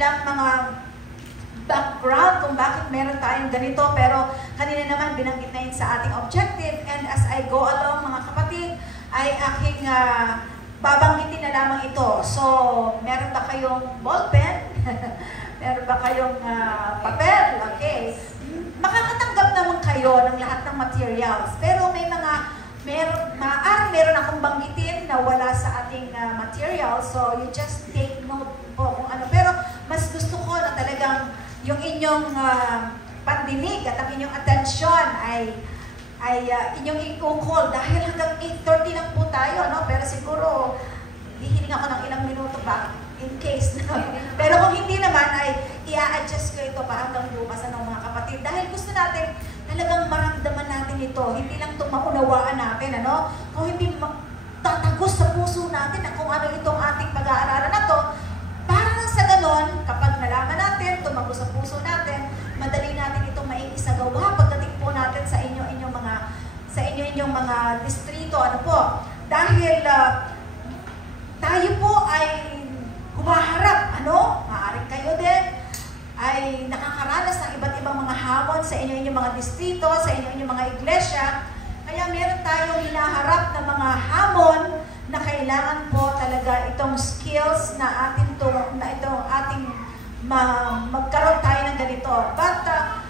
ilang mga background kung bakit meron tayong ganito, pero kanina naman binanggit na yun sa ating objective, and as I go along mga kapatid, ay aking babanggitin na lamang ito. So, meron ba kayong ballpen? Meron ba kayong papel? Okay. Makakatanggap naman kayo ng lahat ng materials, pero may mga meron akong banggitin na wala sa ating materials, so you just take note po kung ano. Pero mas gusto ko na talagang yung inyong pandinig at ang inyong atensyon ay inyong i-call dahil hanggang 8:30 lang po tayo, no? Pero siguro hihiling ako ng ilang minuto ba in case na. Pero kung hindi naman ay i-adjust ko ito pa hanggang bukas, mga kapatid, dahil gusto natin talagang maramdaman natin ito, hindi lang ito maunawaan natin, ano? Kung hindi tatagos sa puso natin na kung ano itong ating pag-aaralan na to, para lang sa ganon, kapag nalaman natin, tumagos sa puso natin, madali natin itong maiisagawa pagdating po natin sa inyong mga distrito, ano po? Dahil tayo po ay humaharap, ano? Maaaring kayo din ay nakakaranas ng iba't ibang mga hamon sa inyong mga distrito, sa inyong mga iglesia. Kaya meron tayong hinaharap na mga hamon na kailangan po talaga itong skills na ating magkaroon tayo ng ganito. But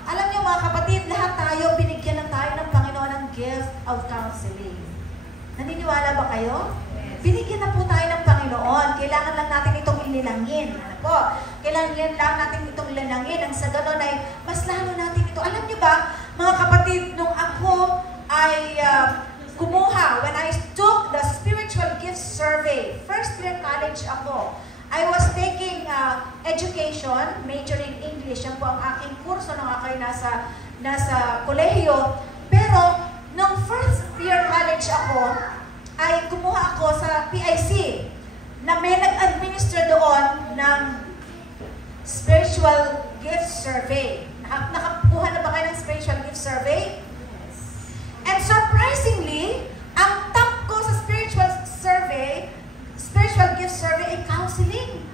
alam niyo mga kapatid, lahat tayo binigyan na tayo ng Panginoon ng gift of counseling. Naniniwala ba kayo? Binigyan na po tayo ng Panginoon. Kailangan lang natin itong inilangin. Ano po? Kailangan lang natin itong ilanangin. Ang sa ganon ay mas lalo natin ito. Alam niyo ba, mga kapatid, nung ako ay kumuha, when I took the spiritual gifts survey, first year college ako, I was taking education, majoring English. Yan po ang aking kurso nung ako'y nasa kolehiyo. Pero, nung first year college ako, ay kumuha ako sa PIC na may nag-administer doon ng spiritual gift survey. Nakakuha na ba kayo ng spiritual gift survey? And surprisingly, ang top ko sa spiritual gift survey ay counseling.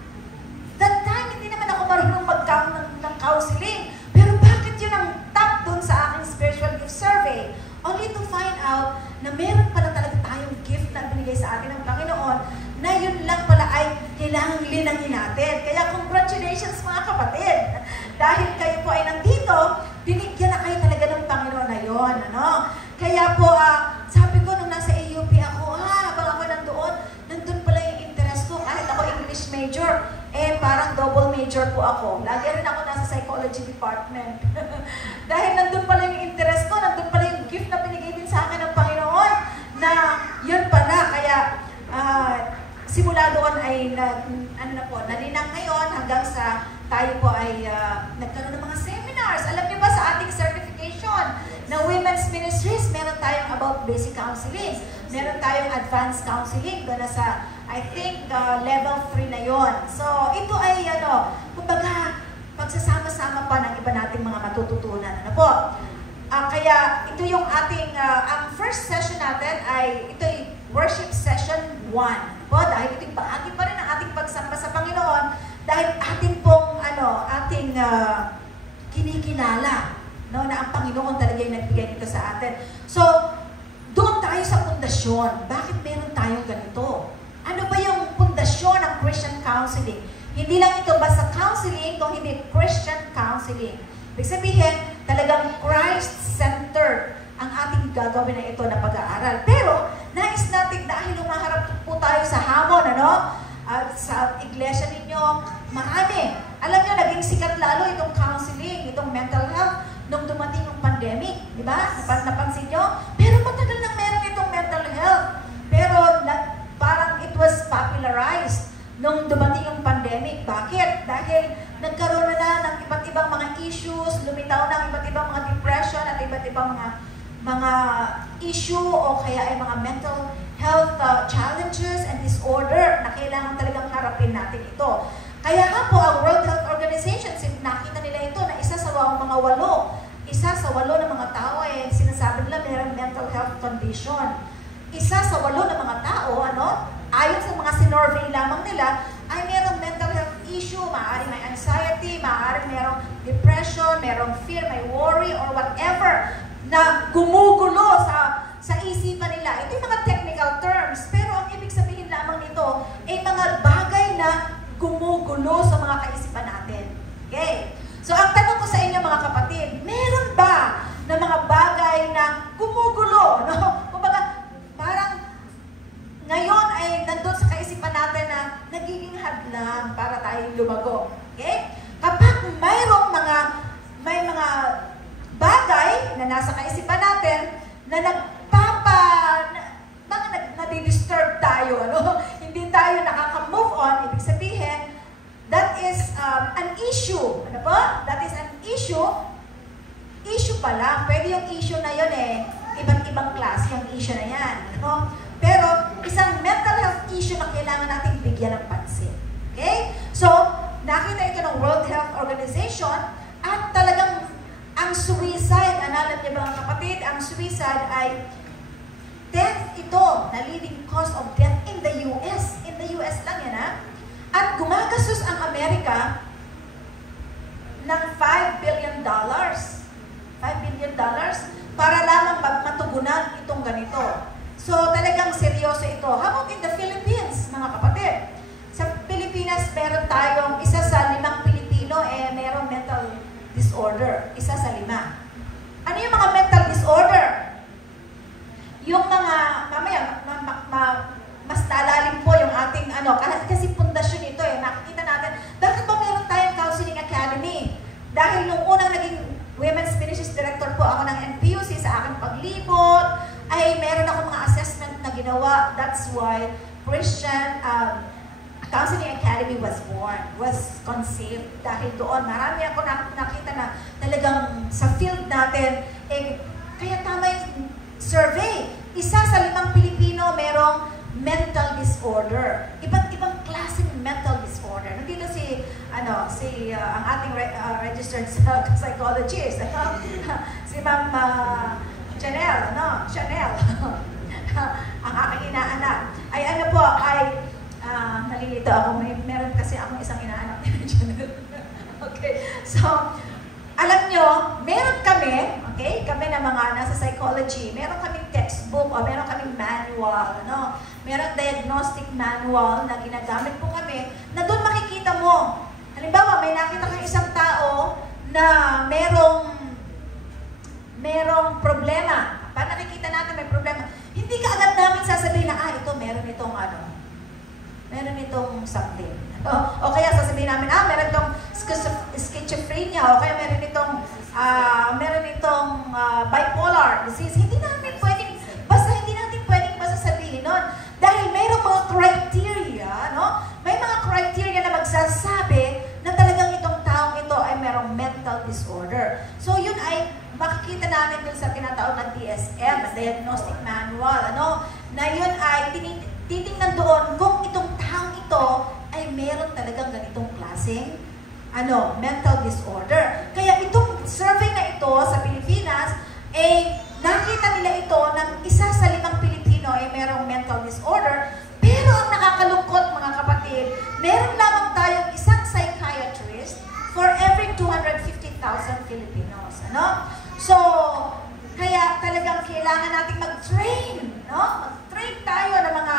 That time, hindi naman ako marunong mag-count ng counseling. Pero bakit yun ang top dun sa aking spiritual gift survey? Only to find out na meron pala talaga tayong gift na binigay sa atin ng Panginoon na yun lang pala ay kailangang linangin natin. Kaya congratulations mga kapatid! Dahil kayo po ay nandito, binigyan na kayo talaga ng Panginoon na yun. Ano? Kaya po, sabi ko nung nasa AUP ako, habang ako nandun pala yung interest ko. Kahit ako English major, parang double major po ako. Lagi rin ako nasa psychology department. Dahil nandun pala yung interest ko, nandun pala yung gift na binigay din sa akin ng Panginoon, na yun pala. Kaya, simula doon ay, nalinang ngayon hanggang sa tayo po ay nagkaroon ng mga seminars. Alam niyo ba sa ating certification na women's ministries, meron tayong about basic counseling. Meron tayong advanced counseling. Doon na sa, I think, level 3 na yon. So, ito ay, kumbaga, pagsasama-sama pa ng iba nating mga matututunan. Ano po? Kaya, ito yung ating, ang first session natin ay, ito ay worship session 1. Ano po? Dahil ito'y bahagi pa rin ng ating pagsamba sa Panginoon, dahil ating pong, ating kinikilala, no, na ang Panginoon talaga yung nagbigay nito sa atin. So, doon tayo sa pundasyon. Bakit meron tayong ganito? Ano ba yung pundasyon ng Christian counseling? Hindi lang ito basta counseling, kung hindi Christian counseling. Ibig sabihin, talagang Christ-centered ang ating gagawin na ito na pag-aaral. Pero, nais natin dahil humaharap po tayo sa hamon, at sa iglesia ninyo, marami. Alam nyo, naging sikat lalo itong counseling, itong mental health, nung dumating yung pandemic, di ba? Napansin nyo? Pero matagal nang meron itong mental health. Pero parang it was popularized nung dumating yung pandemic. Bakit? Dahil nagkaroon na ng iba't ibang mga issues, lumitaw na iba't ibang mga depression at iba't ibang mga issue o kaya ay mga mental health challenges and disorder na kailangan talagang harapin natin ito. Kaya nga po, ang World Health Organization, nakita nila ito na isa sa mga 8 ng mga tao ay sinasabi nila mayroong mental health condition. Isa sa 8 ng mga tao, ayon sa mga sinorvey lamang nila, ay mayroong mental health issue, maaaring may anxiety, confusion, merong fear, may worry, or whatever na gumugulo sa isipan nila. Ito yung mga technical terms, pero ang ibig sabihin lamang nito ay mga bagay na gumugulo sa mga kaisipan natin. Okay? So, ang tanong ko sa inyo mga kapatid, meron ba na mga bagay na gumugulo? No? Kumbaga, parang ngayon ay nandun sa kaisipan natin na nagiging hadlang para tayo lumago. Okay? Kapag may mga bagay na nasa kaisipan natin na nadidisturb tayo, ano? Hindi tayo nakaka-move on, ibig sabihin, that is an issue. Ano po? That is an issue. Issue pa lang. Pwede yung issue na yun iba't ibang klase yung issue na yan. Ano? Pero, isang mental health issue na kailangan natin bigyan ng pansin. Okay? So, nakita ito ng World Health Organization at talagang ang suicide, alam niyo mga kapatid, ang suicide ay death ito, na leading cause of death in the US. In the US lang yan, ha? At gumagastos ang Amerika ng $5 billion. $5 billion para lamang matugunan itong ganito. So, talagang seryoso ito. How about in the Philippines, mga kapatid? Sa Pilipinas, meron tayong isa sa 5 Pilipino, meron mental disorder. Isa sa 5. Ano yung mga mental disorder? Yung mga, mamaya, mas lalalim po yung ating, kasi pundasyon ito nakikita natin, bakit ba meron tayong counseling academy? Dahil nung unang naging Women's Ministries Director po ako ng NPUC sa aking paglibot, ay meron ako mga assessment na ginawa. That's why Christian Counseling Academy was born, was conceived. Dahil doon, marami ako nakita na talagang sa field natin, kaya tama yung survey. Isa sa 5 Pilipino merong mental disorder. Iba't ibang klaseng mental disorder. Nandito ang ating registered psychologist, si Ma'am Chanel, Chanel, ang aking inaanak. Nalilito ako, meron kasi akong isang inaanak ni Chanel. Okay, so, alam nyo, meron kami, okay, kami na mga nasa psychology, meron kaming textbook, o meron kaming manual, meron diagnostic manual na ginagamit po kami, na doon makikita mo. Halimbawa, may nakita kang isang tao na merong problema. Paano nakikita natin may problema? Hindi ka agad namin sasabihin na, ito, meron itong something. O kaya sasabihin namin, meron itong schizophrenia, o kaya meron itong bipolar disease. Hindi natin pwedeng basta sabihin nun. Dahil mayroong mga criteria, may mga criteria na magsasabi na talagang itong taong ito ay merong mental disorder. So yun ay makikita namin dun sa tinatawag na DSM, Diagnostic Manual, na yun ay titingnan doon kung itong taong ito ay meron talagang ganitong klaseng mental disorder. Kaya itong survey na ito sa Pilipinas, nakita nila ito ng isa sa 5 Pilipino ay merong mental disorder, pero ang nakakalungkot mga kapatid, meron lamang tayong isang psychiatrist for every 250,000 Filipinos. So, kaya talagang kailangan nating mag-train, mag-train tayo ng mga,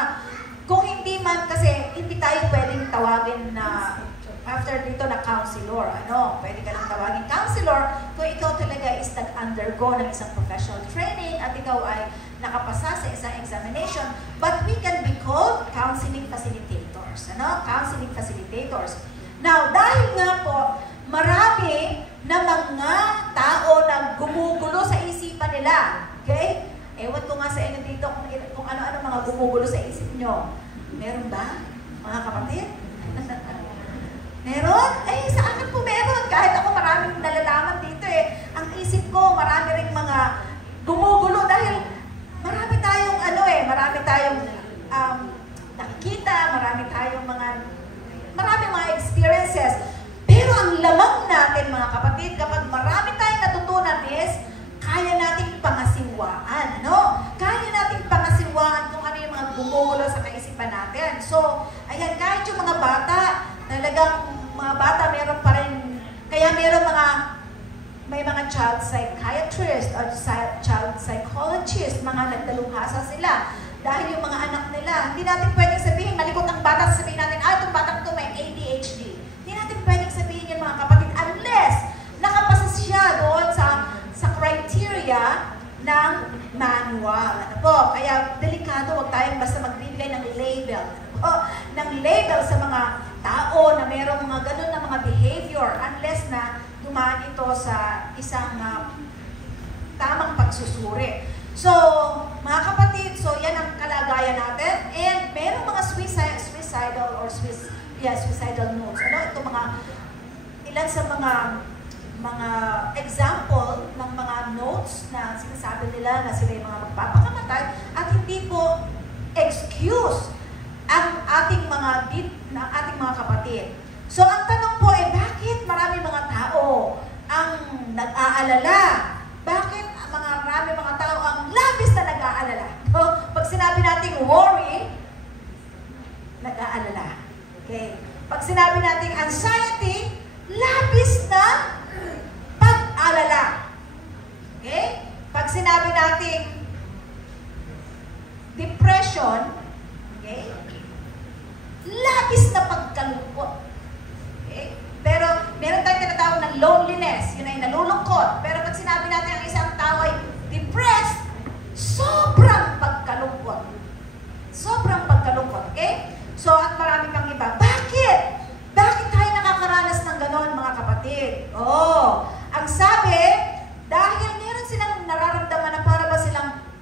kung hindi man, kasi hindi tayo pwedeng tawagin na after dito na counselor, pwede ka lang tawagin counselor kung ikaw talaga is nag-undergo ng isang professional training at ikaw ay nakapasa sa isang examination, but we can be called counseling facilitators, counseling facilitators. Now, dahil nga po, marami na mga tao na gumugulo sa isipan nila, okay? Ewan ko nga sa inyo dito kung ano-ano mga gumugulo sa isip nyo. Meron ba, mga kapatid? Meron? Sa akin po meron. Kahit ako maraming nalalaman dito Ang isip ko, marami ring mga gumugulo dahil marami tayong nakikita, marami mga experiences. Pero ang lamang natin mga kapatid, kapag marami tayong natutunan is, kaya nating pangasiwaan, Kaya nating pangasiwaan kung ano yung mga gumugulo sa kaisipan natin. So, ayan, kahit yung mga bata, talagang mga bata meron pa rin, kaya may mga child psychiatrist or child psychologist, mga nagdalubhasa sila. Dahil yung mga anak nila, hindi natin pwedeng sabihin, malikot ang bata, sabihin natin, itong batang ito may ADHD. Hindi natin pwedeng sabihin yan mga kapatid, unless nakapasa siya doon sa criteria ng manual. Ano po? Kaya delikado, huwag tayong basta magbibigay ng label. Ng label sa mga tao na mayroong mga ganun na mga behavior unless na dumaan ito sa isang tamang pagsusuri. So, mga kapatid, so yan ang kalagayan natin. And merong mga suicidal or suicidal notes. Ano? Ito ilan sa mga example ng mga notes na sinasabi nila na sila yung mga magpapakamatay at hindi po excuse ang ating mga kapatid. So, ang tanong po bakit marami mga tao ang nag-aalala? Bakit marami mga tao ang labis na nag-aalala? Pag sinabi natin worry, nag-aalala. Okay? Pag sinabi natin anxiety, labis na pag-alala. Okay? Pag sinabi natin depression, okay? Labis na pagkalungkot. Okay? Pero meron tayong tinatawag ng loneliness, yun ay nalulungkot. Pero pag sinabi natin ang isang tao ay depressed, sobrang pagkalungkot. Sobrang pagkalungkot, okay? So, at marami pang iba. Bakit? Bakit tayo nakakaranas ng ganon, mga kapatid? Ang sabi, dahil meron silang nararamdaman na para ba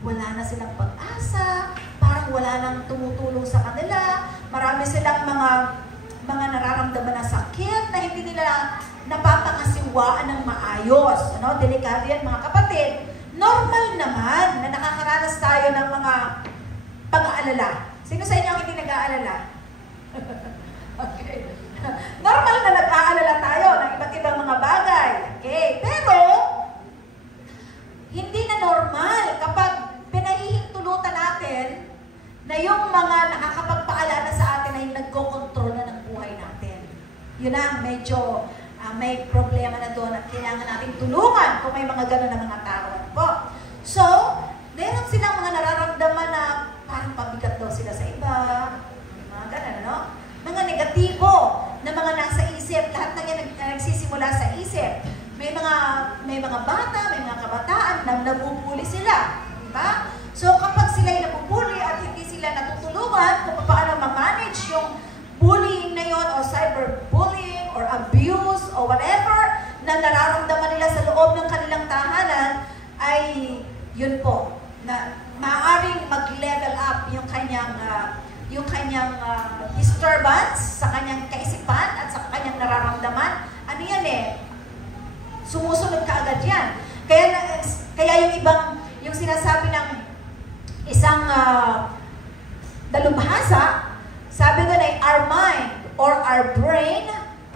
wala na silang pag-asa, parang wala nang tumutulong sa kanila, marami silang mga nararamdaman na sakit na hindi nila napapangasiwaan ng maayos. Ano? Delikado yan, mga kapatid. Normal naman na nakakaranas tayo ng mga pag-aalala. Sino sa inyo ang hindi nag-aalala? Okay. Normal na nag-aalala tayo ng iba't ibang mga bagay. Okay. Pero, hindi na normal kapag pinahihintulutan natin na yung mga nakakapagpaalala sa atin ay nagkokontrol na ng buhay natin. Yun ang medyo may problema na doon at kailangan natin tulungan kung may mga gano'n na mga tao. Po. So, meron silang mga nararamdaman na parang pabigat daw sila sa iba. Mga gano'n, ano? Mga negatibo na mga nasa isip. Lahat na yan nagsisimula sa isip. May mga bata, may mga kabataan na nabubuli sila. Diba? So, kapag sila'y nabubuli at hindi sila natutulungan kung paano ma-manage yung bullying na yon o cyberbullying or abuse o whatever na nararamdaman nila sa loob ng kanilang tahanan, ay yun po, na maaaring mag-level up yung kanyang disturbance sa kanyang kaisipan at sa kanyang nararamdaman. Ano yan sumusunod ka agad yan. Kaya yung sinasabi ng isang dalubhasa, sabi doon ay our mind or our brain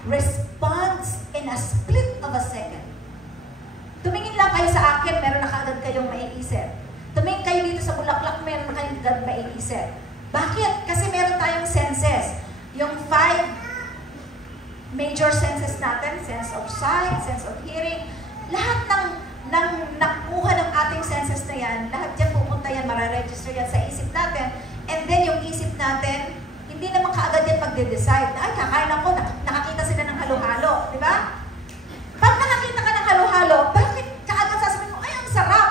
responds in a split of a second. Tumingin lang kayo sa akin, meron na kaagad kayong maiisip. Tumingin kayo dito sa bulaklak, meron na kayong agad maiisip. Bakit? Kasi meron tayong senses. Yung 5 major senses natin, sense of sight, sense of hearing, lahat ng nakuha ng ating senses na yan, lahat yan pupunta yan, mararegister yan sa isip natin, and then yung isip natin, hindi naman kaagad yan magde-decide na, ay, kakain ako, nakakita sila ng halo-halo, di ba? Pag nakakita ka ng halo-halo, bakit kaagad sasabihin mo, ay, ang sarap?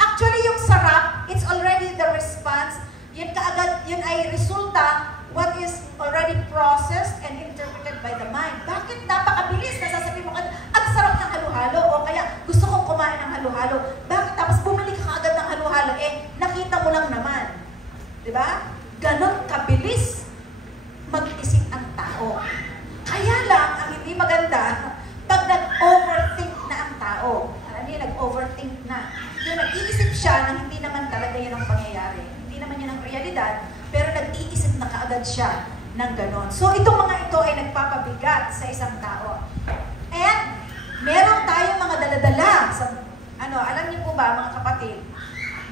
Actually, yung sarap, it's already the response, yun kaagad, yun ay resulta, what is already processed and interpreted by the mind. Bakit napakabilis na sasabihin mo, ang sarap ng halo-halo, o kaya gusto kong kumain ng halo-halo. Bakit? Tapos bumili ka agad ng halo-halo, nakita mo lang naman. Diba? Ganon kabilis mag-isip ang tao. Kaya lang, ang hindi maganda, pag nag-overthink na ang tao, alam niyo, nag-overthink na, yung nag-iisip siya na hindi naman talaga yun ang pangyayari. Hindi naman yun ang realidad, pero nag-iisip na kaagad siya ng ganon. So, itong mga ito ay nagpapabigat sa isang tao. And, meron tayong mga daladala sa, alam niyo po ba, mga kapatid,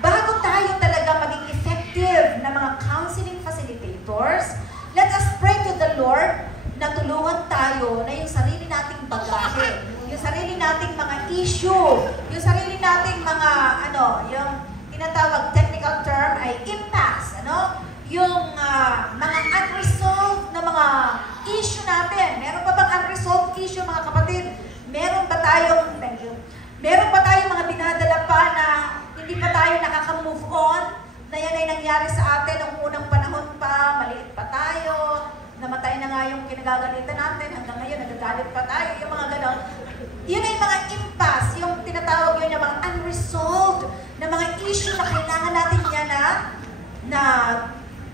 bago tayo talaga maging effective na mga counseling facilitators, let us pray to the Lord na tulungan tayo na yung sarili nating bagahe, yung sarili nating mga issue. Yung sarili nating mga, yung tinatawag technical term ay impasse, yung mga unresolved na mga issue natin. Meron pa bang unresolved issue, mga kapatid? Meron ba tayong, meron pa tayong mga dinadala pa na hindi pa tayo nakaka-move on, na yan ay nangyari sa atin noong unang panahon pa, maliit pa tayo, namatay na nga yung kinagagalitan natin, hanggang ngayon nagagalit pa tayo, yung mga ganon. Yun ay mga impasse, yung tinatawag yun yung mga unresolved na mga issue na kailangan natin yan na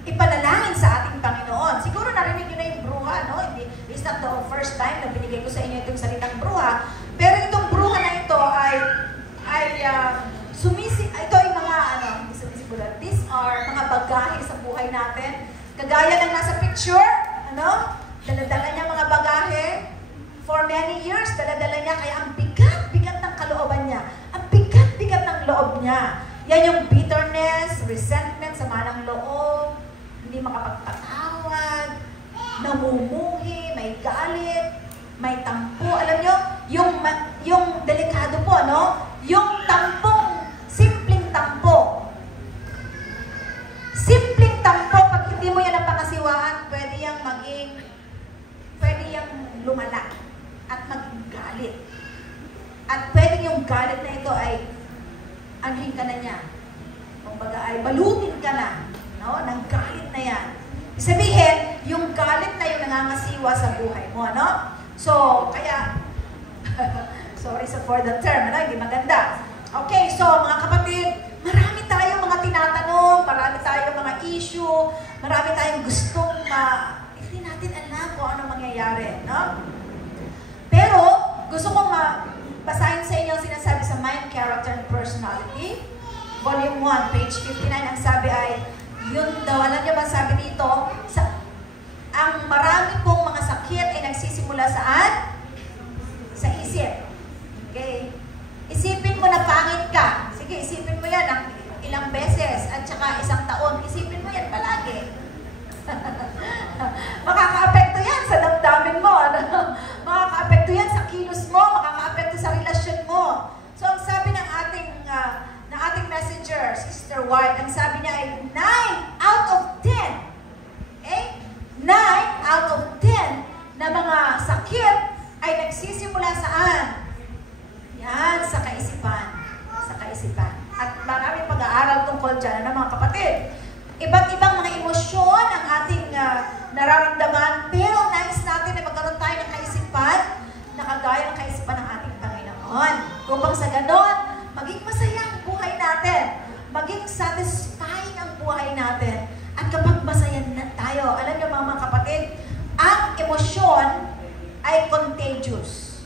ipanalangin sa ating Panginoon. Siguro narinig nyo na yung bruha, no? It's not the first time na binigay ko sa inyo itong salitang bruha, pero itong bruha na ito ito ay mga, these are mga bagahe sa buhay natin. Kagaya ng nasa picture, daladala niya mga bagahe. For many years, daladala niya, kaya ang bigat-bigat ng kalooban niya. Ang bigat-bigat ng loob niya. Yan yung bitterness, resentment, sama ng loob, hindi makapagpatawad, namumuhi, may galit, may tampo. Alam nyo, yung delikado po, yung tampong, simpleng tampo. Simpleng tampo, pag hindi mo yan napakasiwaan, pwede yang lumala at maging galit. At pwede yung galit na ito ay anhin ka na niya. Kumbaga ay balutin ka na, ng galit na yan. Sabihin, yung galit na yung nangangasiwa sa buhay mo, So, kaya, sorry for the term, hindi maganda. Okay, so mga kapatid, marami tayong mga tinatanong, marami tayong mga issue, marami tayong gustong hindi natin alam kung ano mangyayari, Pero, gusto kong basahin sa inyo ang sinasabi sa Mind, Character, and Personality. Volume 1, page 59, ang sabi ay, yun daw, alam niyo ba sabi dito, ang marami pong mga sakit ay nagsisimula saan? Sa isip. Okay? Isipin mo na pangit ka. Sige, isipin mo yan ng ilang beses at saka isang taon. Isipin mo yan palagi. Makaka-apekto yan sa damdamin mo. Makaka-apekto yan sa kilos mo. Makaka-apekto sa relasyon mo. So, ang sabi ng ating messenger, Sister White, ang sabi niya ay 9 out of 10. Okay? 9 out of 10 na mga sakit ay nagsisimula saan? Yan, sa kaisipan. Sa kaisipan. At maraming pag-aaral tungkol dyan, mga kapatid. Iba't ibang mga emosyon ang ating nararamdaman, pero nais natin na magkaroon tayo ng kaisipan na kagaya ng kaisipan ng ating Panginoon. Upang sa ganon, maging masaya ang buhay natin. Maging satisfying ang buhay natin. At kapag masaya na tayo, alam niyo mga kapatid, ang emosyon ay contagious.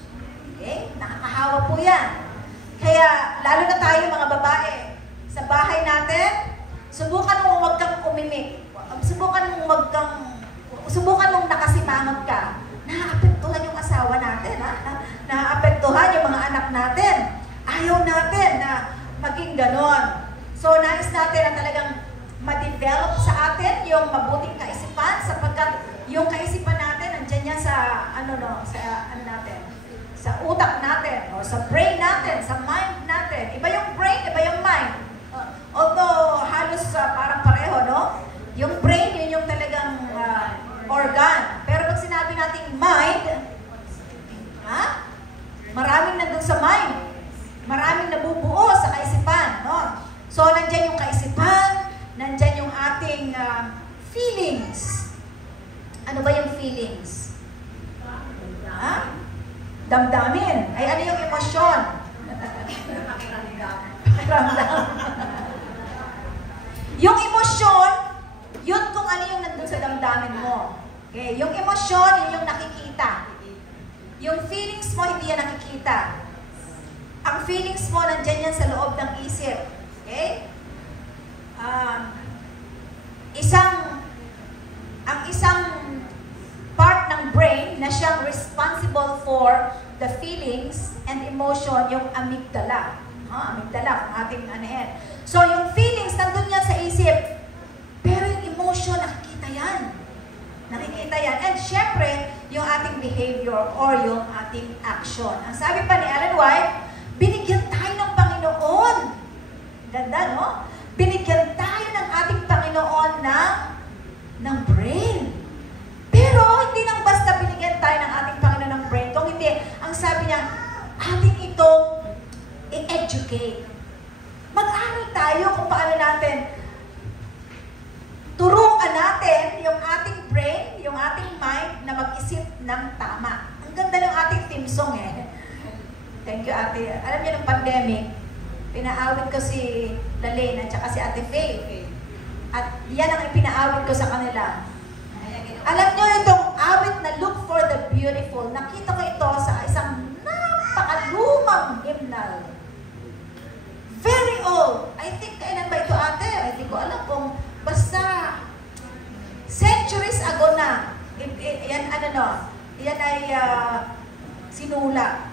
Okay? Nakakahawa po yan. Kaya, lalo na tayo mga babae, sa bahay natin, subukan mong huwag kang umimik. Subukan mong nakasimangot ka. Naaapektuhan yung asawa natin, naaapektuhan yung mga anak natin. Ayaw natin na maging ganon. So, nais natin na talagang ma-develop sa atin yung mabuting kaisipan sapagkat yung kaisipan natin nandiyan yan sa natin, sa utak natin o sa brain natin, sa mind natin. Iba yung brain, iba yung mind. Although halos parang pareho, Yung brain yun yung talagang organ. Pero pag sinabi nating mind, maraming nandun sa mind. Maraming nabubuo sa kaisipan, So, nandiyan yung kaisipan, nandiyan yung ating feelings. Ano ba yung feelings? Damdamin. Ay, ano yung emosyon? Pakiramdam. Yung emosyon, yun kung ano yung nandun sa damdamin mo. Okay? Yung emosyon, yun yung nakikita. Yung feelings mo, hindi yan nakikita. Ang feelings mo, nandyan yan sa loob ng isip. Okay? Ang isang part ng brain na siyang responsible for the feelings and emotion, yung amygdala. Amygdala, kung ating yan. So, yung feelings, nandun yan sa isip. Pero yung emotion, nakikita yan. Nakikita yan. And syempre, yung ating behavior or yung ating action. Ang sabi pa ni Ellen White, Binigyan tayo ng Panginoon. Ganda, no? Binigyan tayo ng ating Panginoon ng brain. Pero hindi lang basta binigyan tayo ng ating Panginoon ng brain. Kung hindi, ang sabi niya, ating itong i-educate. Mag-aral tayo kung paano natin turuan natin yung ating brain, yung ating mind na mag-isip ng tama. Ang ganda ng ating theme song eh. Thank you, Ate. Alam niyo, ng pandemic, pinaawit ko si Lalene at saka si Ate Faye. At yan ang ipinaawit ko sa kanila. Alam niyo, itong awit na Look for the Beautiful, nakita ko ito sa isang napakalumang hymnal. Very old. I think, kailan ba ito, Ate? Hindi ko alam kung basta centuries ago na. Yan, yan ay sinula.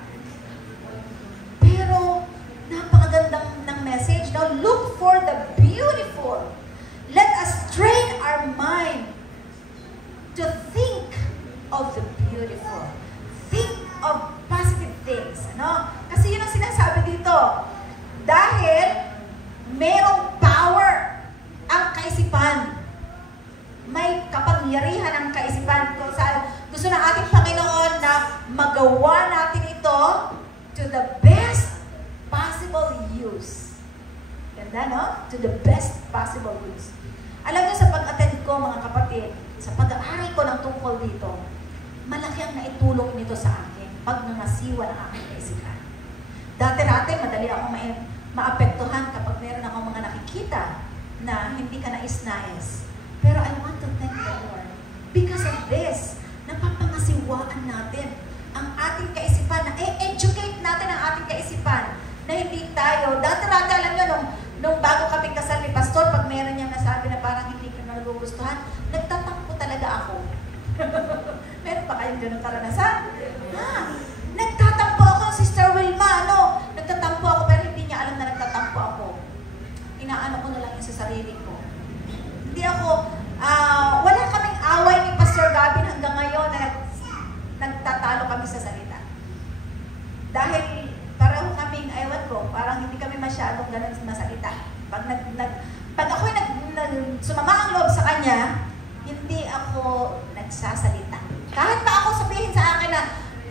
Pero, napakagandang ng message. Now, look for the beautiful. Let us train our mind to think of the beautiful. Think of positive things. Ano? Kasi yun ang sinasabi dito. Dahil merong power ang kaisipan. May kapangyarihan ang kaisipan. Gusto ng ating Panginoon na magawa natin ito to the best possible use. Ganda, no? To the best possible use. Alam niyo, sa pag-attend ko, mga kapatid, sa pag-aaral ko ng tungkol dito, malaki ang naitulong nito sa akin pag nangasiwa ng aking kaisipan. Dati-dati, madali ako maapektuhan kapag meron akong mga nakikita na hindi ka nais-nais. Pero I want to thank the Lord. Because of this, napapangasiwaan natin ang ating kaisipan, na educate natin ang ating kaisipan, na hindi tayo, dati-dati, alam nyo, nung bago kami kasal ni Pastor, pag meron niyang nasabi na parang hindi ka na nagugustuhan, nagtatampo talaga ako. Meron pa kayong ganun karanasan? Nagtatampo ako, Sister Wilma, nagtatampo ako, pero hindi niya alam na nagtatampo ako. Inaano ko na lang yun sa sarili ko. Hindi ako, wala kaming away ni Pastor Gavin hanggang ngayon na nagtatalo kami sa salita. Dahil parang kaming, ewan ko, parang hindi kami masyadong ganun masalita. Pag ako'y sumama ang loob sa kanya, hindi ako nagsasalita. Kahit pa ako sabihin sa akin na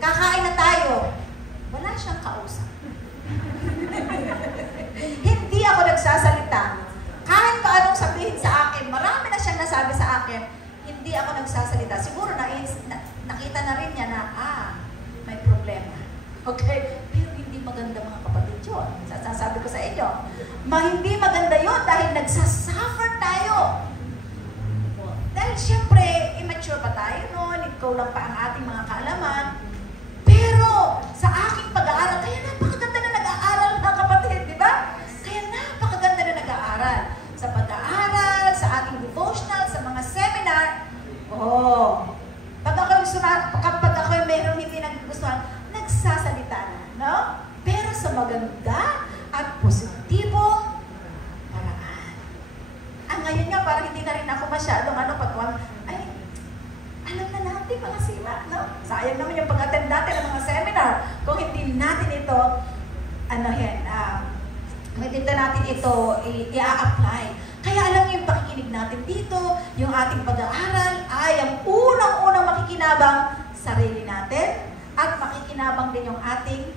kakain na tayo, wala siyang kausap. Hindi ako nagsasalita. Kahit pa anong sabihin sa akin, marami na siyang nasabi sa akin, hindi ako nagsasalita. Siguro nakita na rin niya na, may problema. Okay? Pero hindi maganda, mga kapatid yun. Sasabi ko sa inyo, hindi maganda yun dahil nagsasuffer tayo. Dahil siyempre, immature pa tayo noon, ikaw lang pa ang ating mga kaalaman. Pero sa aking pag-aaral, kaya napakaganda na nag-aaral, mga kapatid, di ba? Kaya napakaganda na nag-aaral. Sa pag-aaral, sa ating devotional, sa mga seminar, kapag ako'y mayroong hindi nagugustuhan, nagsasalita na, no? Pero sa maganda at positibong paraan. Ngayon nga, parang hindi na rin ako masyadong alam na natin mga sila, no? Sayang naman yung pag-attend natin ng mga seminar. Kung hindi natin ito, hindi natin ito i-apply. Kaya alam niyo yung pakikinig natin dito, yung ating pag-aaral ay ang unang-unang makikinabang sarili natin at makikinabang din yung ating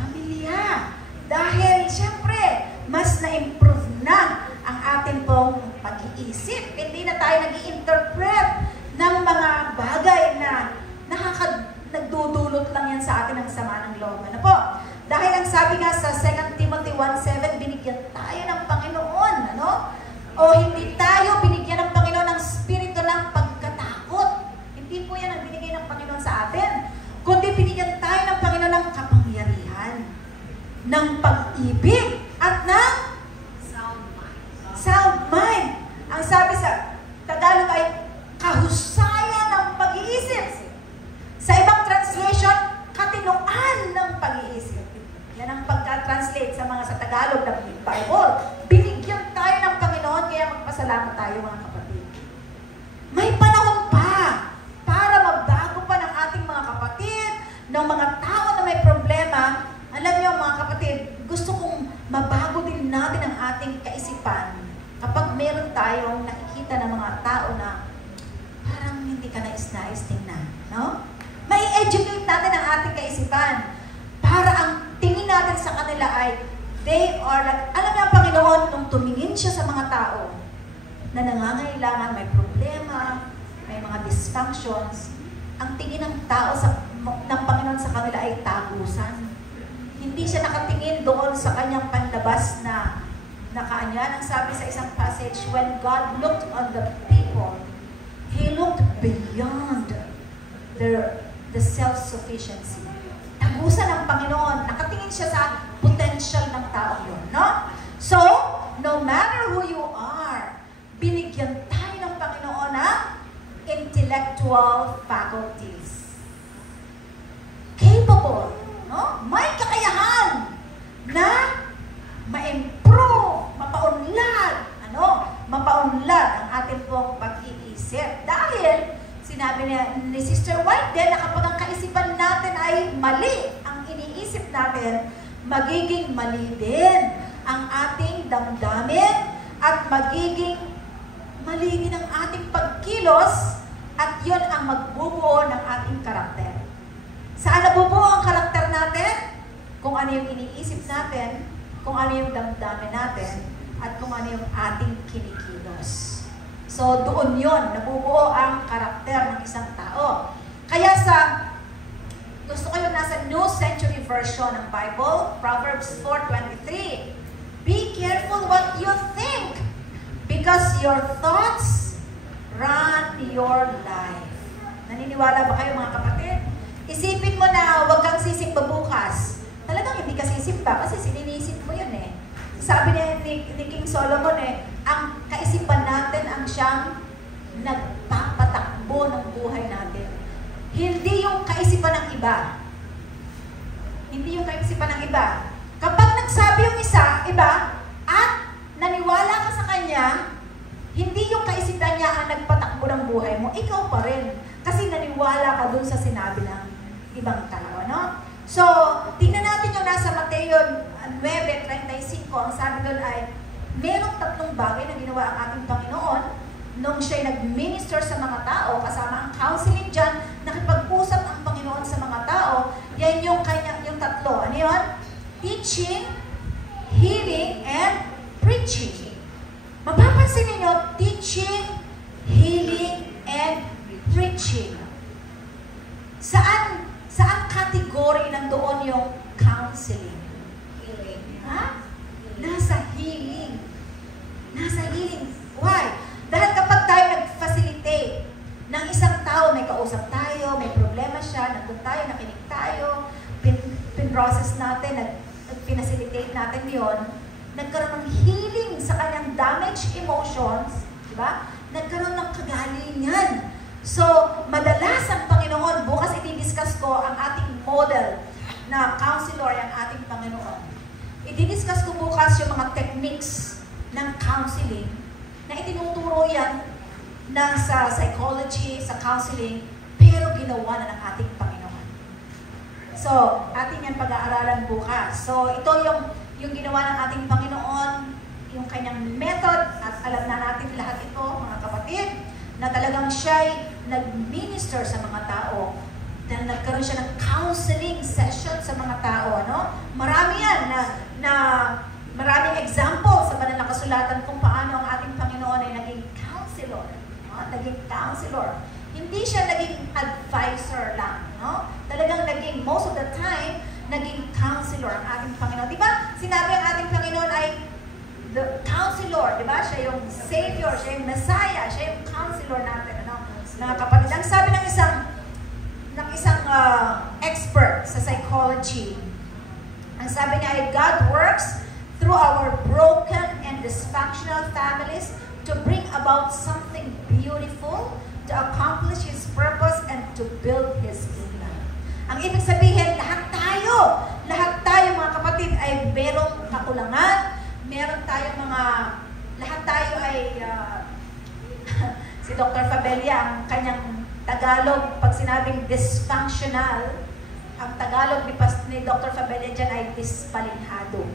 pamilya. Dahil, siyempre, mas na-improve na ang ating pong pag-iisip. Hindi na tayo nag-i-interpret ng mga bagay na nagdudulot lang yan sa atin ng sama ng loob. Ano po? Dahil ang sabi nga sa 2 Timothy 1:7, binigyan tayo ng Panginoon. Ano? O hindi tayo binigyan ng Panginoon ng spirito ng pagkatakot. Hindi po yan ang binigay ng Panginoon sa atin. Kundi binigyan tayo ng Panginoon ng kapangyarihan, ng pag-ibig, at ng sound mind. Ang sabi sa Tagalog ay kahusayan ng pag-iisip. Sa ibang translation, katinoan ng pag-iisip. Yan ang pagka-translate sa mga sa Tagalog ng Bible. Binigyan tayo ng Panginoon, kaya magpasalamat tayo, mga kapatid. May panahon pa para magbago pa ng ating mga kapatid, ng mga tao na may problema. Alam niyo, mga mga kapatid, gusto kong mabago din natin ang ating kaisipan kapag meron tayong nakikita ng mga tao na parang hindi ka nais-nais tingnan, no? Mai-educate natin ang ating kaisipan para ang tingin natin sa kanila ay they are like, alam niyo ang Panginoon, nung tumingin siya sa mga tao na nangangailangan, may problema, may mga dysfunctions, ang tingin ng tao ng Panginoon sa kanila ay tagusan. Hindi siya nakatingin doon sa kanyang panlabas na nakaanyan. Ang sabi sa isang passage, when God looked on the people, He looked beyond the self-sufficiency. Tagusan ng Panginoon. Nakatingin siya sa potential ng tao yun, no? So, no matter who you are, binigyan tayo ng Panginoon ng intellectual faculties. Capable, no? May kakayahan na ma-improve, mapaunlad ang ating pong pag-iisip. Dahil, sinabi ni Sister White din na kapag ang kaisipan natin ay mali, ang iniisip natin, magiging mali din ang ating damdamin at magiging mali din ang ating pagkilos at yun ang magbubuo ng ating karakter. Saan nabubuo ang karakter natin? Kung ano yung iniisip natin, kung ano yung damdamin natin, at kung ano yung ating kinikilos. So, doon yun, nabubuo ang karakter ng isang tao. Kaya gusto ko yung nasa New Century Version ng Bible, Proverbs 4:23. Be careful what you think, because your thoughts run your life. Naniniwala ba kayo mga kapatid? Isipin mo na huwag kang sisimba bukas. Talagang hindi ka sisimba kasi sininisip mo yun eh. Sabi ni King Solomon ang kaisipan natin ang siyang nagpapatakbo ng buhay natin. Hindi yung kaisipan ng iba. Hindi yung kaisipan ng iba. Kapag nagsabi yung iba, at naniwala ka sa kanya, hindi yung kaisipan niya ang nagpatakbo ng buhay mo, ikaw pa rin. Kasi naniwala ka dun sa sinabi ng ibang tao, no? So, tingnan natin yung nasa Mateo 9:35, ang sabi doon ay, merong 3 bagay na ginawa ang ating Panginoon nung siya'y nag-minister sa mga tao, kasama ang counseling dyan, nakipag-usap ang Panginoon sa mga tao, yan yung 3. Ano yun? Teaching, healing, and preaching. Mapapansin ninyo, teaching, healing, and preaching. Saan category nandoon yung counseling? Healing. Ha? Nasa healing. Nasa healing. Why? Dahil kapag tayo nag-facilitate ng isang tao, may kausap tayo, may problema siya, nandun tayo, nakinig tayo, pin-process natin, nag-facilitate natin yon, nagkaroon ng healing sa kanyang damaged emotions, di ba? Nagkaroon ng kagalingan. So, madalas ang Panginoon, bukas i-discuss ko ang ating model na counselor, ang ating Panginoon. I-discuss ko bukas yung mga techniques ng counseling na itinuturo yan sa psychology, sa counseling, pero ginawa na ng ating Panginoon. So, ating yan pag-aaralan bukas. So, ito yung ginawa ng ating Panginoon, yung kanyang method, at alam na natin lahat ito, mga kapatid, na talagang siya'y nag-minister sa mga tao. Dahil nagkaroon siya ng counseling session sa mga tao, ano? Marami yan na maraming example sa banal na kasulatan kung paano ang ating Panginoon ay naging counselor. No? Naging counselor. Hindi siya naging advisor lang, no? Talagang naging, most of the time, naging counselor ang ating Panginoon. Di ba? Sinabi ang ating Panginoon ay the counselor, di ba? Siya yung Savior, siya yung Messiah, siya yung counselor natin, ano? Mga kapatid, ang sabi ng isang expert sa psychology, ang sabi niya ay, God works through our broken and dysfunctional families to bring about something beautiful, to accomplish His purpose, and to build His kingdom. Ang ibig sabihin, lahat tayo mga kapatid ay merong kakulangan, lahat tayo ay, si Dr. Fabella, ang kanyang Tagalog, pag sinabing dysfunctional, ang Tagalog ni Dr. Fabella dyan ay dispalinhado.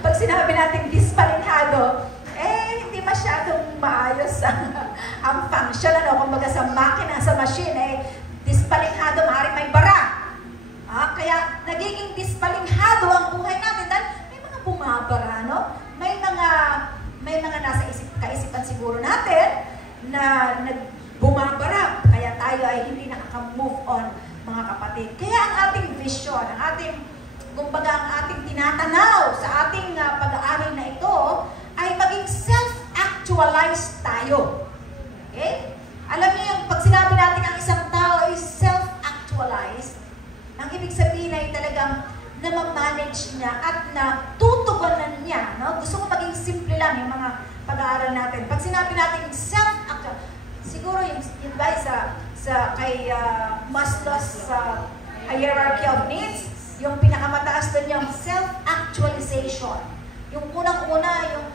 Pag sinabi natin dispalinhado, hindi masyadong maayos ang function, kumbaga sa makina, sa machine, dispalinhado, maaaring may bara. Kaya nagiging dispalinhado ang buhay natin dahil may mga bumabara, no? May mga nasa kaisipan siguro natin na bumabara, kaya tayo ay hindi nakaka-move on, mga kapatid. Kaya ang ating vision, ang ating tinatanaw sa ating pag-aaral na ito ay maging self-actualized tayo. Okay? Alam niyo yung pag sinabi natin ang isang tao ay self-actualized, ang ibig sabihin ay talagang na-manage niya at natutugunan niya. No? Gusto ko maging simple lang yung mga pag-aaral natin. Pag sinabi natin self-actualized, siguro yung guys kay Maslow's hierarchy of needs, yung pinakamataas doon yung self-actualization. Yung unang-una, yung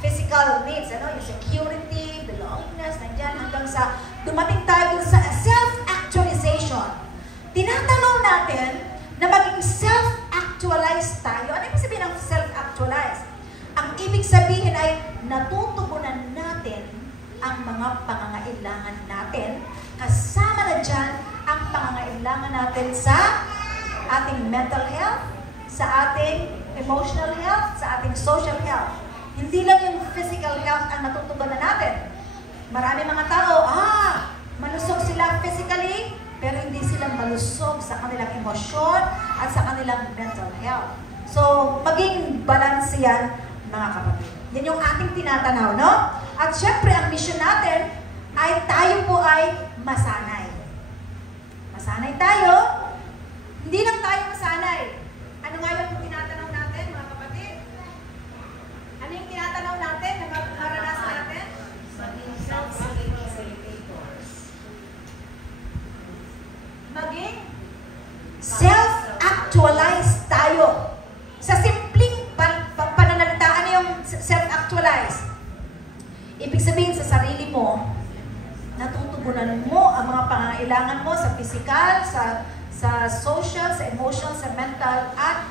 physical needs, yung security, belongingness, nandyan, hanggang sa dumating tayo sa self-actualization. Tinatanong natin na maging self-actualized tayo. Ano ibig sabihin ng self-actualized? Ang ibig sabihin ay natutugunan natin ang mga pangangailangan natin. Kasama na dyan ang pangangailangan natin sa ating mental health, sa ating emotional health, sa ating social health. Hindi lang yung physical health ang natutugunan natin. Marami mga tao, malusog sila physically, pero hindi sila malusog sa kanilang emosyon at sa kanilang mental health. So, maging balance yan, mga kapatid. Yan yung ating tinatanaw, no? At syempre, ang mission natin ay tayo po ay masanay. Masanay tayo. Hindi lang tayo masanay. Ano nga yung tinatanaw natin, mga kapatid? Ano yung tinatanaw natin na maranasan natin? Maging self-facilitators. Maging self-actualized tayo. Sa simpleng pananalita, ano yung self-actualized? Ibig sabihin sa sarili mo, natutugunan mo ang mga pangangailangan mo sa physical, sa social, sa emotional, sa mental, at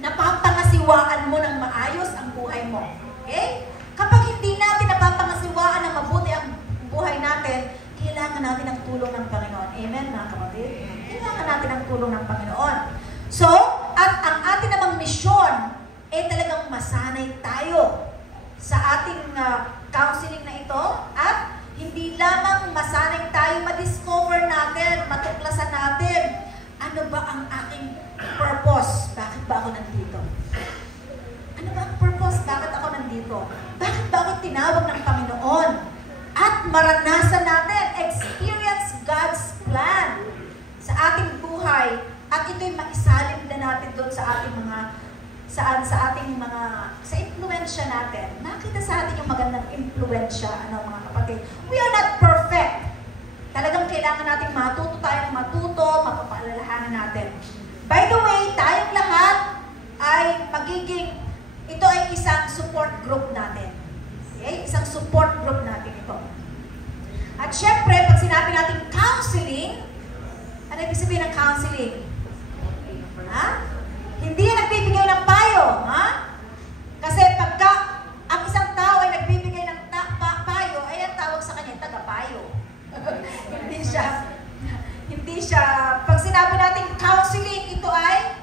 napapangasiwaan mo ng maayos ang buhay mo. Okay? Kapag hindi natin napapangasiwaan ng mabuti ang buhay natin, kailangan natin ang tulong ng Panginoon. Amen, mga kapatid? Kailangan natin ang tulong ng Panginoon. So, at ang ating namang misyon, talagang masanay tayo sa ating counseling na ito, at hindi lamang masanay tayo, ma-discover natin, matuklasan natin, ano ba ang aking purpose? Bakit ba ako nandito? Ano ba ang purpose? Bakit ako nandito? Bakit ba ako tinawag ng Panginoon? At maranasan natin, experience God's plan sa ating buhay, at ito'y maisalin na natin doon sa ating sa impluensya natin. Nakita sa atin yung magandang impluensya, mga kapatid. We are not perfect. Talagang kailangan natin matuto tayo ng matuto, mapapaalalahanan natin. By the way, tayong lahat ay ito ay isang support group natin. Okay? Isang support group natin ito. At syempre, pag sinabi natin counseling, ano ibig sabihin ng counseling? Hindi yan nagbibigay ng payo. Kasi pagka ang isang tao ay nagbibigay ng payo, ay ang tawag sa kanya, tagapayo. Hindi siya, pag sinabi natin counseling, ito ay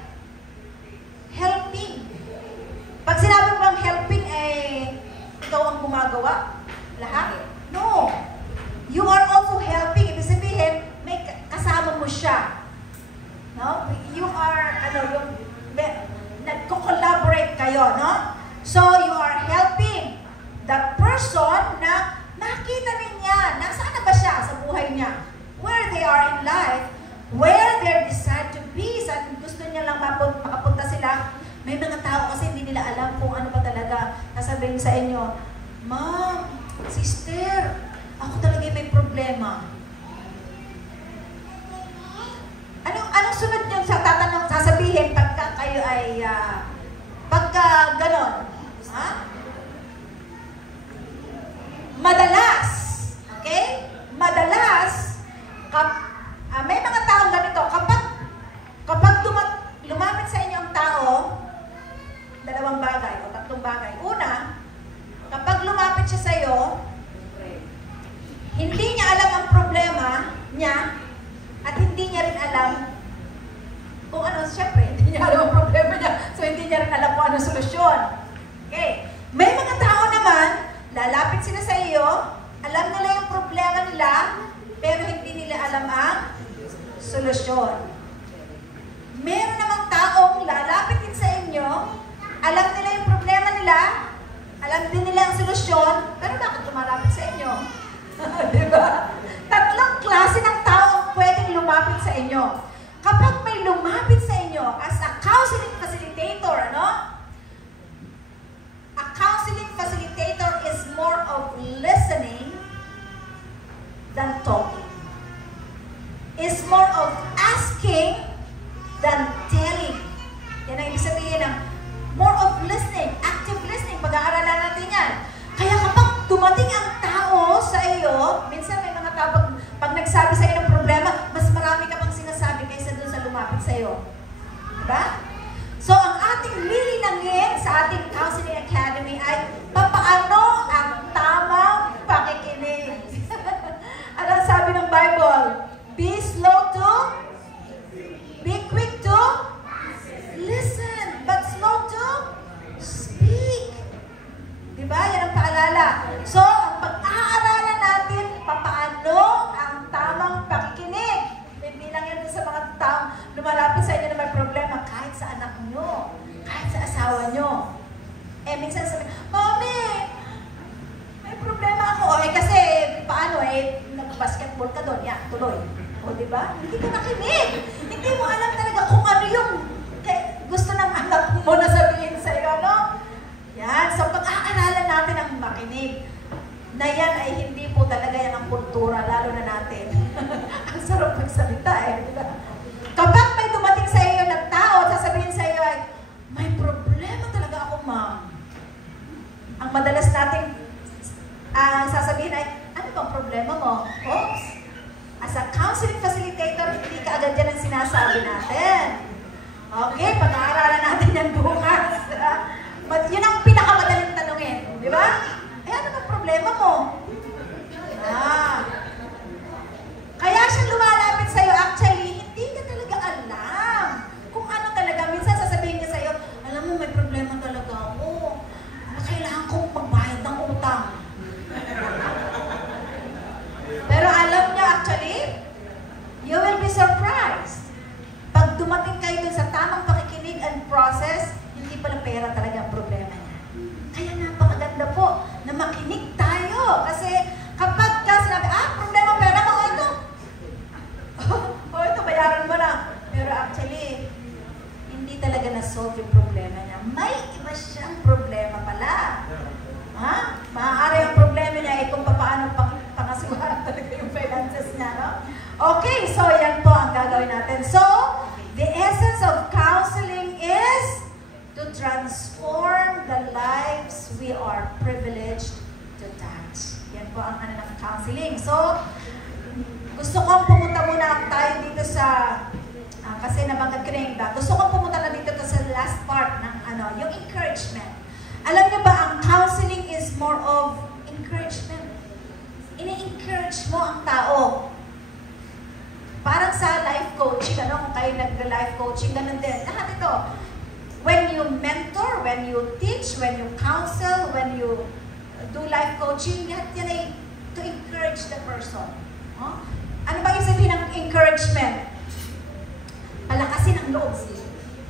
helping. Pag sinabi mo ng helping, ikaw ang gumagawa. Lahat? No. You are also helping. Ibig sabihin, may kasama mo siya. No? You are, nagko-collaborate kayo, no? So, you are helping that person na makita rin niya, nasaan na ba siya sa buhay niya? Where they are in life, where they decide to be, saan gusto niya lang makapunta sila. May mga tao kasi hindi nila alam kung ano ba talaga nasabihin sa inyo, Ma'am, sister, ako talaga may problema. Anong sunod nyo sasabihin pagka kayo ay, pagka ganon? Madalas, okay? Madalas, may mga ng solusyon. Okay. May mga tao naman, lalapit sila sa iyo, alam nila yung problema nila, pero hindi nila alam ang solusyon. Meron namang taong lalapit din sa inyo, alam nila yung problema nila, alam din nila ang solusyon, pero bakit lumalapit sa inyo? Diba? Tatlong klase ng tao ang pwedeng lumapit sa inyo. Kapag may lumapit sa inyo as a counseling facilitator, ano? A counseling facilitator is more of listening than talking. Is more of asking than telling. Yan ang ibig sabihin ng more of listening, active listening. Pag-aaralan natin yan. Kaya kapag dumating ang tao sa iyo, minsan may mga tao, pag nagsabi sa iyo ng problema, mas marami ka pang sinasabi kaysa dun sa lumapit sa iyo. Diba? So, ang ating lilinangin sa ating Counseling Academy ay papaano ang tamang pakikinig. Ano sabi ng Bible? Be slow to, be quick to listen, but slow to speak. Diba? Yan ang paalala. So, ang pag-aaralan natin, papaano ang tamang pakikinig. Hindi lang yan sa mga taong lumalapit sa inyo na may problema, kahit sa anak nyo, kahit sa asawa nyo. Eh, minsan sabi, Mami, may problema ako. Eh, kasi, paano nag-basketball ka doon? Yan, tuloy. O, diba? Hindi ka nakinig. Hindi mo alam talaga kung ano yung gusto ng anak mo na sabihin sa'yo, no? Yan. So, pag-aaralan natin ang makinig, na yan ay hindi po talaga yan ang kultura, lalo na natin. Ang sarap magsalita eh. Diba? Kapag may dumating sa iyo ng tao at sasabihin sa iyo ay, may problema talaga ako, ma'am. Ang madalas nating sasabihin ay, ano bang problema mo? Oops. As a counseling facilitator, hindi ka agad yan ang sinasabi natin. Okay, pag-aaralan natin yan bukas. Yun ang pinakamadaling tanungin. Di ba? Eh, ano bang problema mo? Kaya siya lumalapit sa'yo. Actually, hindi ka talaga alam kung ano talaga. Minsan sasabihin niya sa'yo, alam mo, may problema talaga ako. Kailangan kong magbayad ng utang. Pero alam niya, actually, you will be surprised. Pag dumating kayo dun sa tamang pakikinig and process, hindi pala pera talaga ang problema niya. Kaya napakaganda po na makinig tayo. Kasi kapag ka sinabi, problema pera mo, ito. Ito, bayaran mo na. Pero actually, hindi talaga na-solve yung problema niya. May iba siyang problema pala. Maaari ang problema niya ay kung paano pangasiwahan talaga yung finances niya, no? Okay, so yan po ang gagawin natin. So, the essence of counseling is to transform the lives we are privileged to touch. Yan po ang ano ng counseling. So, gusto kong pumunta muna tayo dito sa, kasi nabanggit ko na yung iba. Gusto kong pumunta na dito sa last part ng yung encouragement. Alam niyo ba, ang counseling is more of encouragement. Ini-encourage mo ang tao. Parang sa life coaching, kung kayo nag-life coaching, ganun din. Lahat ito. When you mentor, when you teach, when you counsel, when you do life coaching, lahat yan ay to encourage the person. Ano ba yung sabihin ng encouragement? Palakasin ang loob.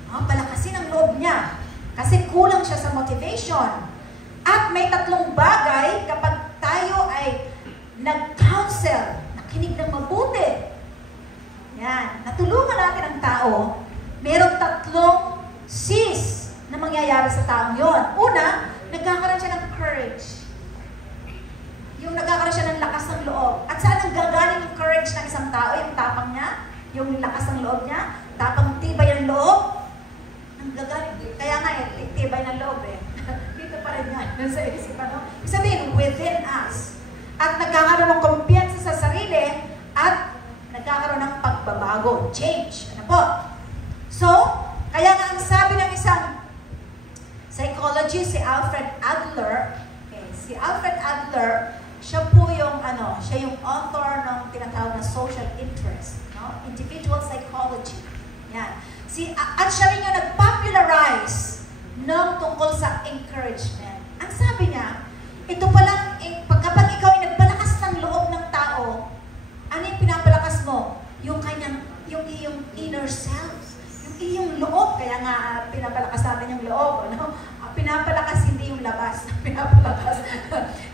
Palakasin ang loob niya. Kasi kulang siya sa motivation. At may tatlong bagay kapag tayo ay nag-counsel, nakinig ng mabuti. Yan. Natulungan natin ang tao, merong tatlong C's na mangyayari sa taong yon. Una, nagkakaroon siya ng courage. Yung nagkakaroon siya ng lakas ng loob. At saan ang gagaling yung courage ng isang tao? Yung tapang niya, yung lakas ng loob niya, tapang tibay ng loob. Ang gagaling. Kaya nga tibay ng loob eh. Dito pa rin yan. Sa isipan, no? Sabihin, within us. At nagkakaroon ng kumpiyansa sa sarili at nagkakaroon ng pagbabago, change. Ano po? So, kaya nga ang sabi ng isang psychologist, si Alfred Adler, si Alfred Adler, siya po yung, siya yung author ng tinatawag na social interest, no? Individual psychology. Yan. At siya rin yung nag-popularize ng tungkol sa encouragement. Ang sabi niya, ito palang, kapag ikaw ay nagpalakas ng loob ng tao, ano yung pinapalakas mo? Yung iyong inner self. Yung iyong loob. Kaya nga, pinapalakas natin yung loob. Ano? Pinapalakas, hindi yung labas. Pinapalakas.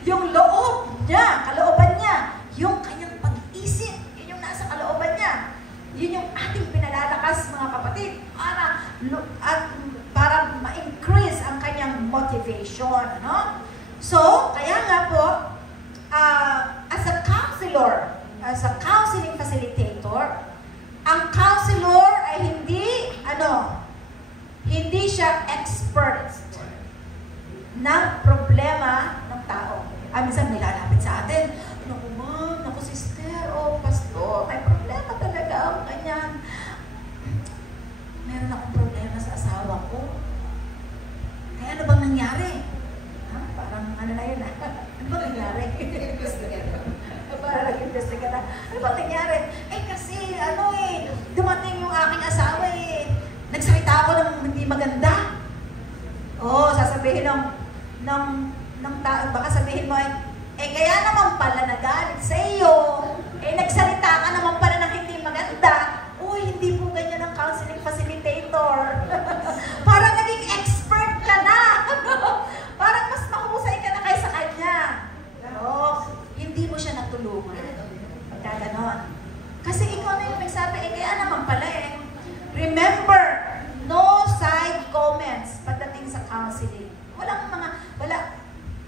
Yung loob niya, kalooban niya, yung kanyang pag-isip, yun yung nasa kalooban niya. Yun yung ating pinalalakas, mga kapatid, para ma-increase ang kanyang motivation. Ano? So, kaya nga po, as a counselor, as a counseling facilitator, ang counselor ay hindi siya expert ng problema ng tao. Minsan may lalapit sa atin, naku ma'am, naku sister, pastor, may problema talaga ako, ganyan. Meron akong problema sa asawa ko. Ano bang nangyari? Parang ano na yun Ano bang nangyari? Parang investigate. Ano bang nangyari? Kasi dumating yung aking asawa nagsalita ako ng hindi maganda. Sasabihin ng tao, baka sabihin mo kaya naman pala nagalit sa iyo. Nagsalita ka naman pala ng hindi maganda. Hindi po ganyan ang counseling facilitator. Parang naging expert ka na. Parang mas mahusay ka na kaysa kanya. Hindi mo siya natulungan. Pagka ganon. Kasi ikaw na yung nagsabi, kaya naman pala Remember, no side comments pagdating sa counseling.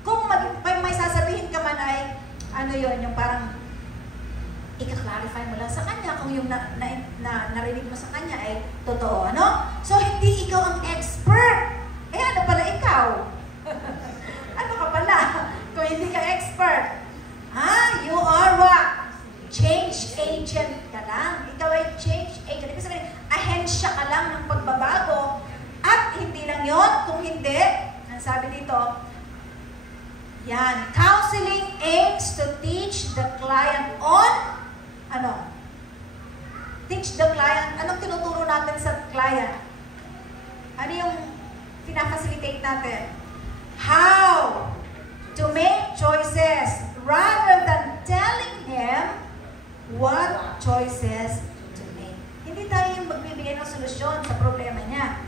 Kung may sasabihin ka man yung parang ika-clarify mo lang sa kanya kung yung narinig mo sa kanya ay totoo, ano? So, hindi ikaw ang expert. Ano pala ikaw? Ano ka pala? Kung hindi ka expert. You are what? Change agent ka lang. Ikaw ay change agent. Ibig sabihin, ahensya ka lang ng pagbabago. At hindi lang yon, kung hindi, ang sabi dito, counseling aims to teach the client on teach the client, anong tinuturo natin sa client? Ano yung pinafacilitate natin? How to make choices rather than telling him what choices to make. Hindi tayo yung magbibigay ng solusyon sa problema niya.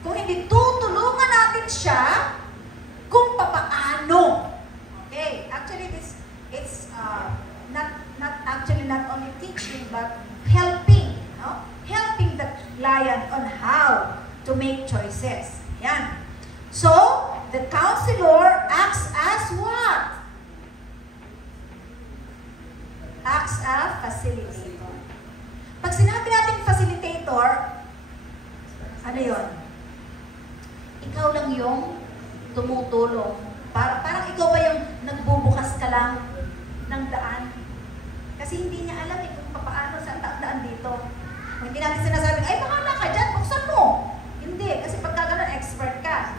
Kung hindi tutulungan natin siya kung papaano. Okay, actually it's not only teaching but helping, helping the client on how to make choices. Yan. So, the counselor acts as what? Acts as facilitator. Pag sinabi natin facilitator, ano yon? Ikaw lang yung tumutulong. Parang ikaw ba yung nagbubukas ka lang ng daan? Kasi hindi niya alam kung paano sa daan dito. Kung hindi natin sinasabi, bahala ka dyan, buksan mo. Hindi, kasi pagka gano'n, expert ka.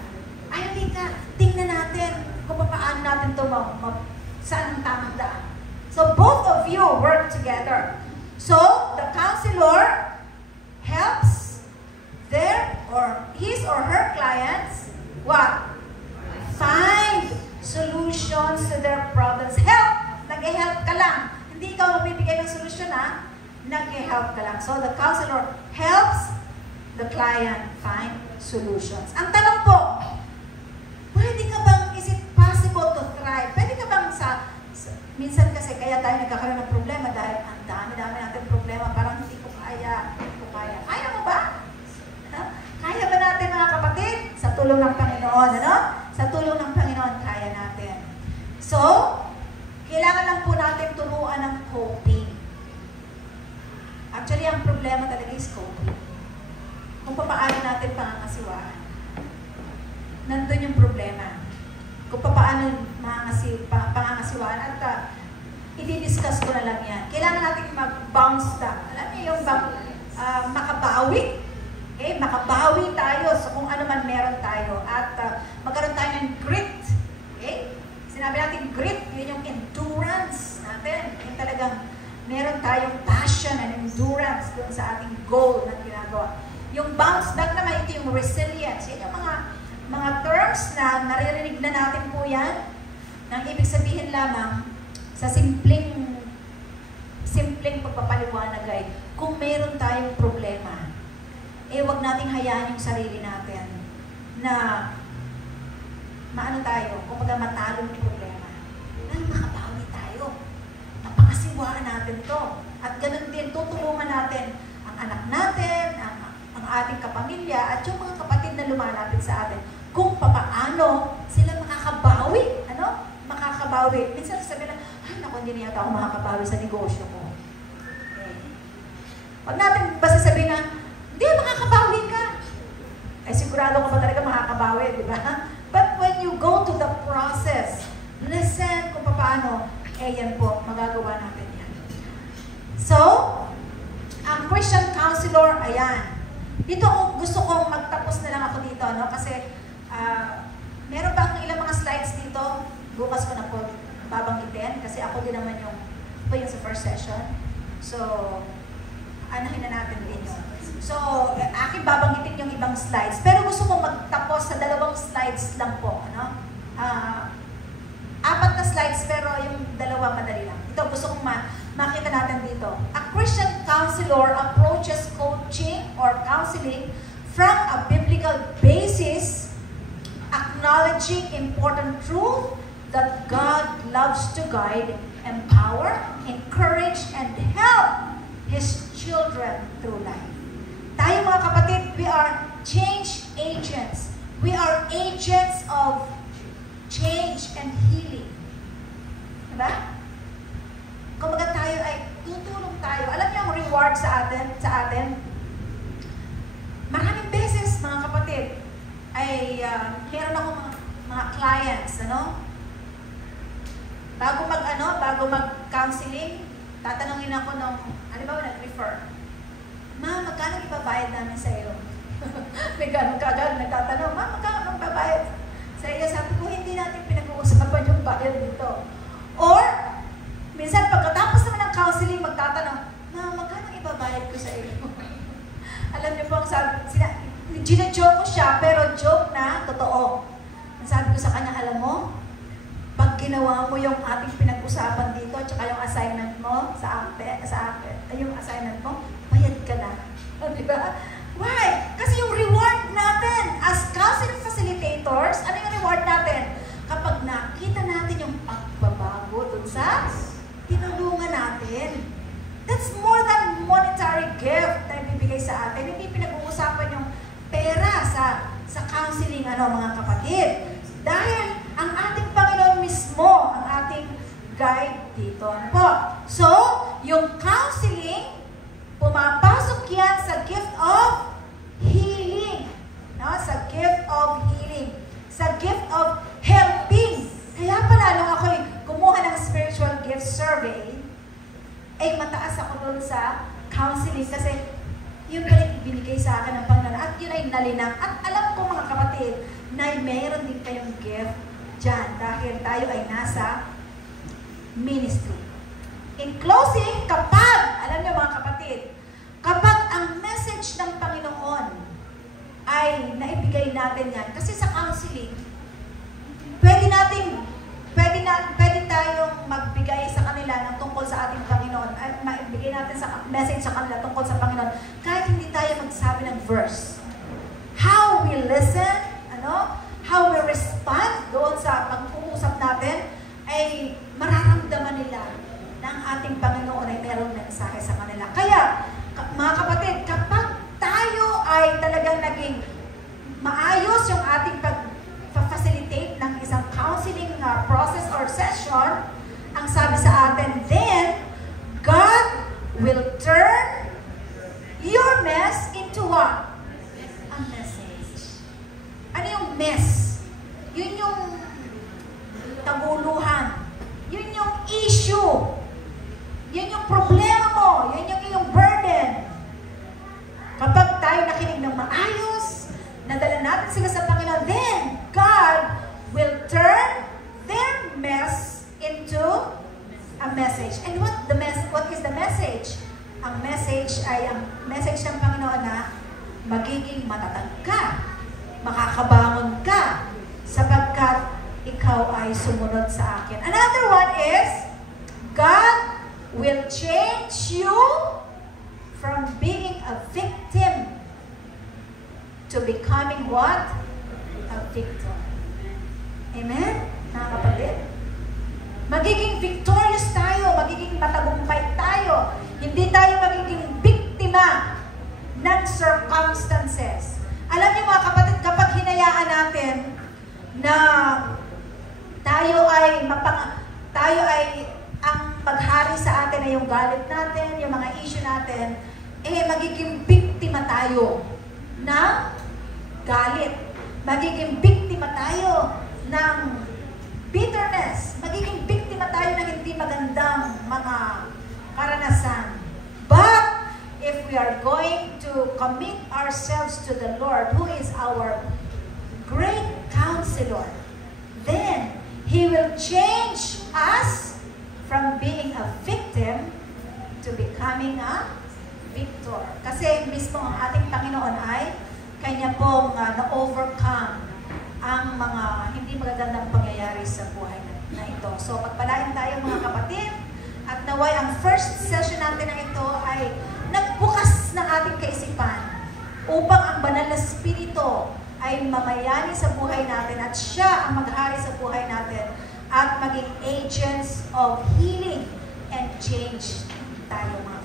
Halika, tingnan natin kung paano natin ito saan ang tamang daan. So, both of you work together. So, the counselor helps his or her clients, what? Find solutions to their problems. Help! Nag-help ka lang. Hindi ikaw magbibigay ng solusyon, nag-help ka lang. So, the counselor helps the client find solutions. Ang tanong po, is it possible to thrive? Pwede ka bang minsan kasi kaya tayo nagkakaroon ng problema dahil ang dami-dami natin problema, parang hindi ko kaya. Kaya mo ba? Kaya ba natin, mga kapatid? Sa tulong ng Panginoon, Sa tulong ng Panginoon, kaya natin. So, kailangan lang po natin turuan ng coping. Actually, ang problema talaga is coping. Kung paano natin pangangasiwaan. Nandun yung problema. Kung paano pangangasiwaan. At i-discuss ko na lang yan. Kailangan natin mag-bounce back. Alam niyo yung makabawi. Okay? Makabawi tayo sa kung ano man meron tayo. At magkaroon tayo ng grit. Okay? Sinabi natin grit, yun yung endurance natin. Yung talagang meron tayong passion and endurance dun sa ating goal na ginagawa. Yung bounce back naman, ito yung resilience. Yan yung mga terms na naririnig na natin po yan, nang ibig sabihin lamang sa simpleng pagpapaliwanag ay kung meron tayong problema, wag nating hayaan yung sarili natin na maano tayo, kumbaga matalo yung problema. Makabawi tayo. Napakasiwaan natin to. At ganun din, tutulungan natin ang anak natin, ang ating kapamilya, at yung mga kapatid na lumalapit sa atin kung papaano sila makakabawi. Makakabawi. Minsan sabi na, ay naku, hindi na yata ako makakabawi sa negosyo ko. Huwag natin basta sabihin na, hindi, makakabawi ka. Sigurado ka ba talaga makakabawi, di ba? But when you go to the process, listen kung paano, yan po, magagawa natin yan. So, ang Christian counselor, ayan. Dito gusto kong magtapos na lang ako dito, kasi meron ba akong ilang mga slides dito? Bukas ko na po babanggitin, kasi ako din naman yung sa first session. So, anahin na natin din yun. So, akin babanggitin yung ibang slides. Pero gusto kong magtapos sa 2 slides lang po. 4 na slides, pero yung 2 madali lang. Ito, gusto kong makita natin dito. A Christian counselor approaches coaching or counseling from a biblical basis, acknowledging important truth that God loves to guide, empower, encourage, and help His children through life. Tayo mga kapatid, we are change agents. We are agents of change and healing. Diba? Kumbaga tayo ay tutulong tayo. Alam niyo ang reward sa atin? Maraming beses mga kapatid ay meron ako mga clients, bago mag-counseling, tatanungin ako nung, nag-refer. Ma'am, magkano ibabayad namin sa iyo? May ganun kagad nagtatanong, ma'am, magkano ibabayad sa iyo? Sabi ko, hindi natin pinag-uusapan yung bayad dito. Or, minsan pagkatapos naman ng counseling, magtatanong, ma'am, magkano ibabayad ko sa iyo? Alam niyo po, gina-joke ko siya, pero joke na totoo. Sabi ko sa kanya, alam mo, pag ginawa mo yung ating pinag-usapan dito, tsaka yung assignment mo sa akin, yung assignment mo, bayad ka na. Diba? Why? Kasi yung reward natin as counseling facilitators, ano yung reward natin? Kapag nakita natin yung pagbabago dun sa tinulungan natin. That's more than monetary gift na ibibigay sa atin. Hindi pinag-uusapan yung pera sa counseling, mga kapatid. Dahil ang ating Panginoon mismo, ang ating guide dito. So, yung counseling, pumapasok yan sa gift of healing. Sa gift of healing. Sa gift of helping. Kaya pala, nung ako'y kumuha ng spiritual gift survey, mataas ako doon sa counseling kasi yun pala ibinigay sa akin ng Panginoon at yun ay nalinang. At alam ko mga kapatid, na mayroon din kayong gift dyan dahil tayo ay nasa ministry. In closing, alam niyo mga kapatid, kapag ang message ng Panginoon ay naibigay natin yan, kasi sa counseling, pwede tayong magbigay sa kanila ng tungkol sa ating Panginoon, at maibigay natin sa message sa kanila tungkol sa Panginoon, kahit hindi tayo magsabi ng verse. How we listen, how we respond doon sa pag-uusap natin, ay mararamdaman nila na ang ating Panginoon ay mayroong mensahe sa kanila. Kaya, mga kapatid, kapag tayo ay talagang naging maayos yung ating pag-facilitate ng isang counseling process or session, ang sabi sa atin, then, God will turn your mess into what? A message. Ano yung mess? Yun yung taguluhan. Yun yung issue. Yun yung problema mo. Yun yung iyong burden. Kapag tayo nakinig ng maayos, nadala natin sila sa Panginoon, then God will turn their mess into a message. And what is the message? Ang message ay ang message ng Panginoon na magiging matatag ka. makakabangon ka sapagkat ikaw ay sumunod sa akin. Another one is, God will change you from being a victim to becoming what? A victor. Amen? Mga kapatid? Magiging victorious tayo, magiging matagumpay tayo. Hindi tayo magiging biktima ng circumstances. Alam niyo mga kapatid, kapag hinayaan natin na tayo ay ang maghari sa atin ay yung galit natin, yung mga issue natin, magiging biktima tayo ng galit. Magiging biktima tayo ng bitterness. Magiging biktima tayo ng hindi magandang mga karanasan. But, if we are going to commit ourselves to the Lord, who is our great counselor, then He will change us from being a victim to becoming a victor. Kasi mismo ang ating Panginoon ay Kanya pong na-overcome ang mga hindi magagandang pangyayari sa buhay na ito. So, pagpalain tayo mga kapatid, at naway ang first session natin na ito ay nagbukas ng ating kaisipan upang ang banal na Espiritu ay mamayani sa buhay natin at siya ang maghari sa buhay natin at maging agents of healing and change tayo mga